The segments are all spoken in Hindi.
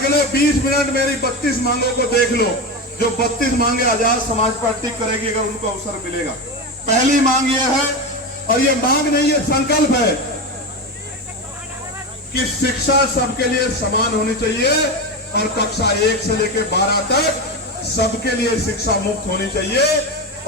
अगले 20 मिनट मेरी 32 मांगों को देख लो। जो 32 मांगे आजाद समाज पार्टी करेगी अगर उनको अवसर मिलेगा। पहली मांग यह है, और ये मांग नहीं, ये संकल्प है कि शिक्षा सबके लिए समान होनी चाहिए और कक्षा 1 से लेकर 12 तक सबके लिए शिक्षा मुफ्त होनी चाहिए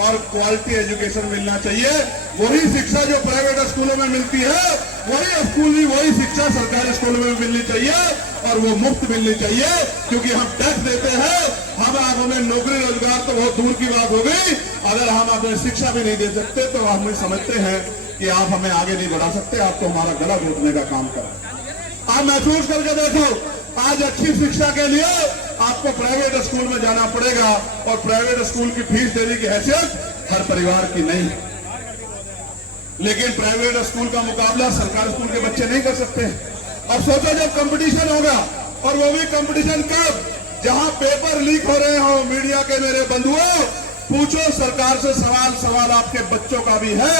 और क्वालिटी एजुकेशन मिलना चाहिए। वही शिक्षा जो प्राइवेट स्कूलों में मिलती है, वही शिक्षा सरकारी स्कूलों में मिलनी चाहिए और वो मुफ्त मिलनी चाहिए। क्योंकि हम टैक्स देते हैं, हम आप हमें नौकरी रोजगार तो बहुत दूर की बात हो गई, अगर हम अपने शिक्षा भी नहीं दे सकते तो हम समझते हैं कि आप हमें आगे नहीं बढ़ा सकते, आप तो हमारा गला घोटने का काम करें। आप महसूस करके देखो, आज अच्छी शिक्षा के लिए आपको प्राइवेट स्कूल में जाना पड़ेगा और प्राइवेट स्कूल की फीस देने की हैसियत हर परिवार की नहीं। लेकिन प्राइवेट स्कूल का मुकाबला सरकारी स्कूल के बच्चे नहीं कर सकते। अब सोचो जब कंपटीशन होगा, और वो भी कंपटीशन कब, जहां पेपर लीक हो रहे हो। मीडिया के मेरे बंधुओं, पूछो सरकार से सवाल आपके बच्चों का भी है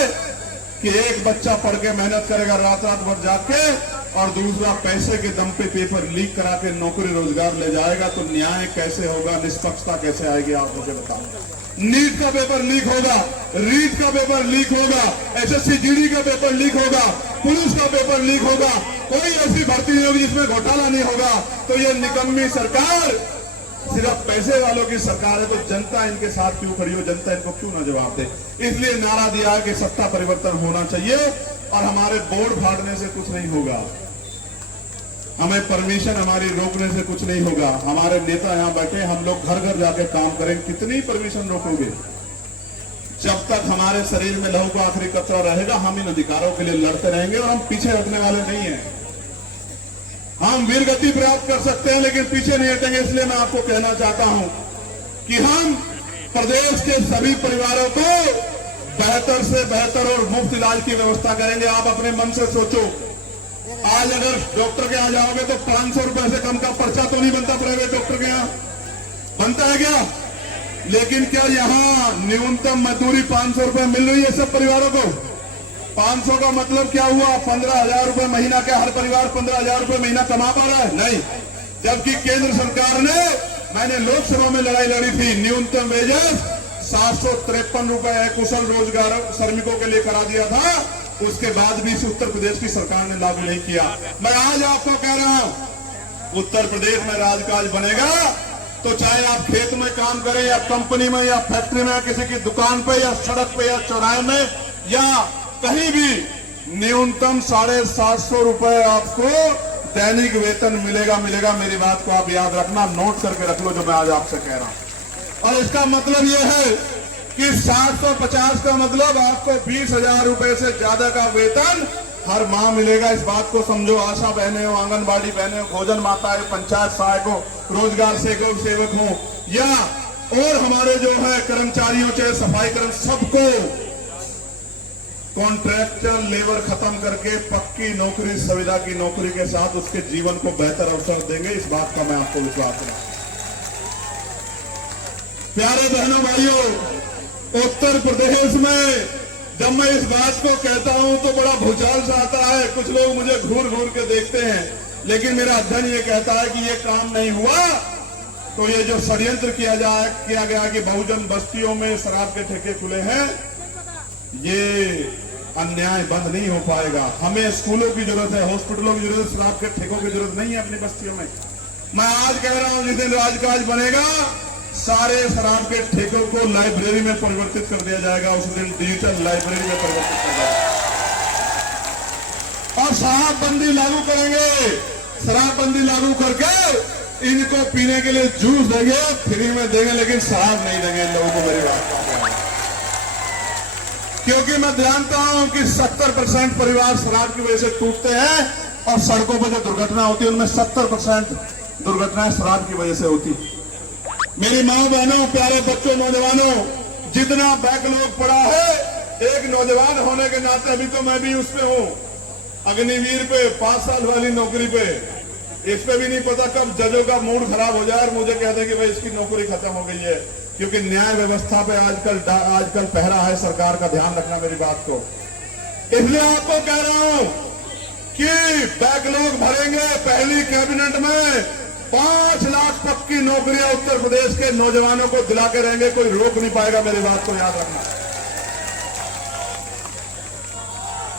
कि एक बच्चा पढ़ के मेहनत करेगा रात भर जाग के और दूसरा पैसे के दम पे पेपर लीक करा के नौकरी रोजगार ले जाएगा, तो न्याय कैसे होगा, निष्पक्षता कैसे आएगी, आप मुझे बताओ। नीट का पेपर लीक होगा, रीट का पेपर लीक होगा, एसएससी जीडी का पेपर लीक होगा, पुलिस का पेपर लीक होगा, कोई ऐसी भर्ती नहीं होगी जिसमें घोटाला नहीं होगा। तो ये निकम्मी सरकार सिर्फ पैसे वालों की सरकार है, तो जनता इनके साथ क्यों खड़ी हो, जनता इनको क्यों ना जवाब दे। इसलिए नारा दिया है कि सत्ता परिवर्तन होना चाहिए और हमारे बोर्ड फाड़ने से कुछ नहीं होगा, हमें परमिशन हमारी रोकने से कुछ नहीं होगा। हमारे नेता यहां बैठे, हम लोग घर घर जाके काम करेंगे, कितनी परमिशन रोकोगे। जब तक हमारे शरीर में लहू का आखिरी कतरा रहेगा, हम इन अधिकारों के लिए लड़ते रहेंगे और हम पीछे हटने वाले नहीं हैं। हम वीर गति प्राप्त कर सकते हैं लेकिन पीछे नहीं हटेंगे। इसलिए मैं आपको कहना चाहता हूं कि हम प्रदेश के सभी परिवारों को बेहतर से बेहतर और मुफ्त इलाज की व्यवस्था करेंगे। आप अपने मन से सोचो, आज अगर डॉक्टर के यहाँ जाओगे तो 500 रुपए से कम का पर्चा तो नहीं बनता प्राइवेट डॉक्टर के यहाँ, बनता है क्या? लेकिन क्या यहाँ न्यूनतम मजदूरी 500 रुपए मिल रही है सब परिवारों को? 500 का मतलब क्या हुआ? 15,000 रुपए महीना। क्या हर परिवार 15,000 रुपए महीना कमा पा रहा है? नहीं। जबकि केंद्र सरकार ने, मैंने लोकसभा में लड़ाई लड़ी थी, न्यूनतम वेजेस 753 रुपए कुशल रोजगार श्रमिकों के लिए करा दिया था, उसके बाद भी इस उत्तर प्रदेश की सरकार ने लागू नहीं किया। मैं आज आपको कह रहा हूं, उत्तर प्रदेश में राजकाज बनेगा तो चाहे आप खेत में काम करें या कंपनी में या फैक्ट्री में या किसी की दुकान पे या सड़क पे या चौराहे में या कहीं भी, न्यूनतम 750 रुपए आपको दैनिक वेतन मिलेगा। मेरी बात को आप याद रखना, नोट करके रख लो जो मैं आज आपसे कह रहा हूं। और इसका मतलब यह है कि 750 का मतलब आपको 20,000 रुपए से ज्यादा का वेतन हर माह मिलेगा। इस बात को समझो। आशा बहने हो, आंगनबाड़ी बहने हो, भोजन माताएं, पंचायत सहायक हो, रोजगार सेवक हो या और हमारे जो है कर्मचारियों चाहे सफाई कर्मचारी, सबको कॉन्ट्रैक्टर लेबर खत्म करके पक्की नौकरी, सुविधा की नौकरी के साथ उसके जीवन को बेहतर अवसर देंगे। इस बात का मैं आपको विश्वास है। प्यारे बहनों भाइयों, उत्तर प्रदेश में जब मैं इस बात को कहता हूं तो बड़ा भूचाल सा आता है। कुछ लोग मुझे घूर घूर के देखते हैं, लेकिन मेरा अध्ययन ये कहता है कि ये काम नहीं हुआ तो ये जो षड्यंत्र किया गया कि बहुजन बस्तियों में शराब के ठेके खुले हैं, ये अन्याय बंद नहीं हो पाएगा। हमें स्कूलों की जरूरत है, हॉस्पिटलों की जरूरत है, शराब के ठेकों की जरूरत नहीं है अपनी बस्तियों में। मैं आज कह रहा हूं, जिस दिन राजकाज बनेगा सारे शराब के ठेकों को लाइब्रेरी में परिवर्तित कर दिया जाएगा। उस दिन डिजिटल लाइब्रेरी में परिवर्तित कर दिया और शराबबंदी लागू करेंगे। शराबबंदी लागू करके इनको पीने के लिए जूस देंगे, फ्री में देंगे, लेकिन शराब नहीं देंगे इन लोगों को। मेरी बात क्योंकि मैं जानता हूं कि 70% परिवार शराब की वजह से टूटते हैं और सड़कों पर जो दुर्घटना होती है उनमें 70% दुर्घटनाएं शराब की वजह से होती। मेरी माओ बहनों, प्यारे बच्चों, नौजवानों, जितना बैकलॉग पड़ा है, एक नौजवान होने के नाते अभी तो मैं भी उसमें हूं, अग्निवीर पे 5 साल वाली नौकरी पे। इस पे भी नहीं पता कब जजों का मूड खराब हो जाए और मुझे कह दें कि भाई इसकी नौकरी खत्म हो गई है। क्योंकि न्याय व्यवस्था पे आजकल पहरा है सरकार का, ध्यान रखना मेरी बात को। इसलिए आपको कह रहा हूं कि बैकलॉग भरेंगे। पहली कैबिनेट में 5 लाख पक्की नौकरियां उत्तर प्रदेश के नौजवानों को दिला के रहेंगे, कोई रोक नहीं पाएगा, मेरी बात को याद रखना।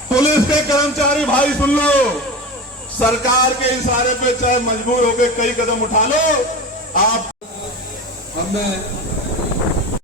पुलिस के कर्मचारी भाई सुन लो, सरकार के इशारे पे चाहे मजबूर होकर कई कदम उठा लो। आप अब मैं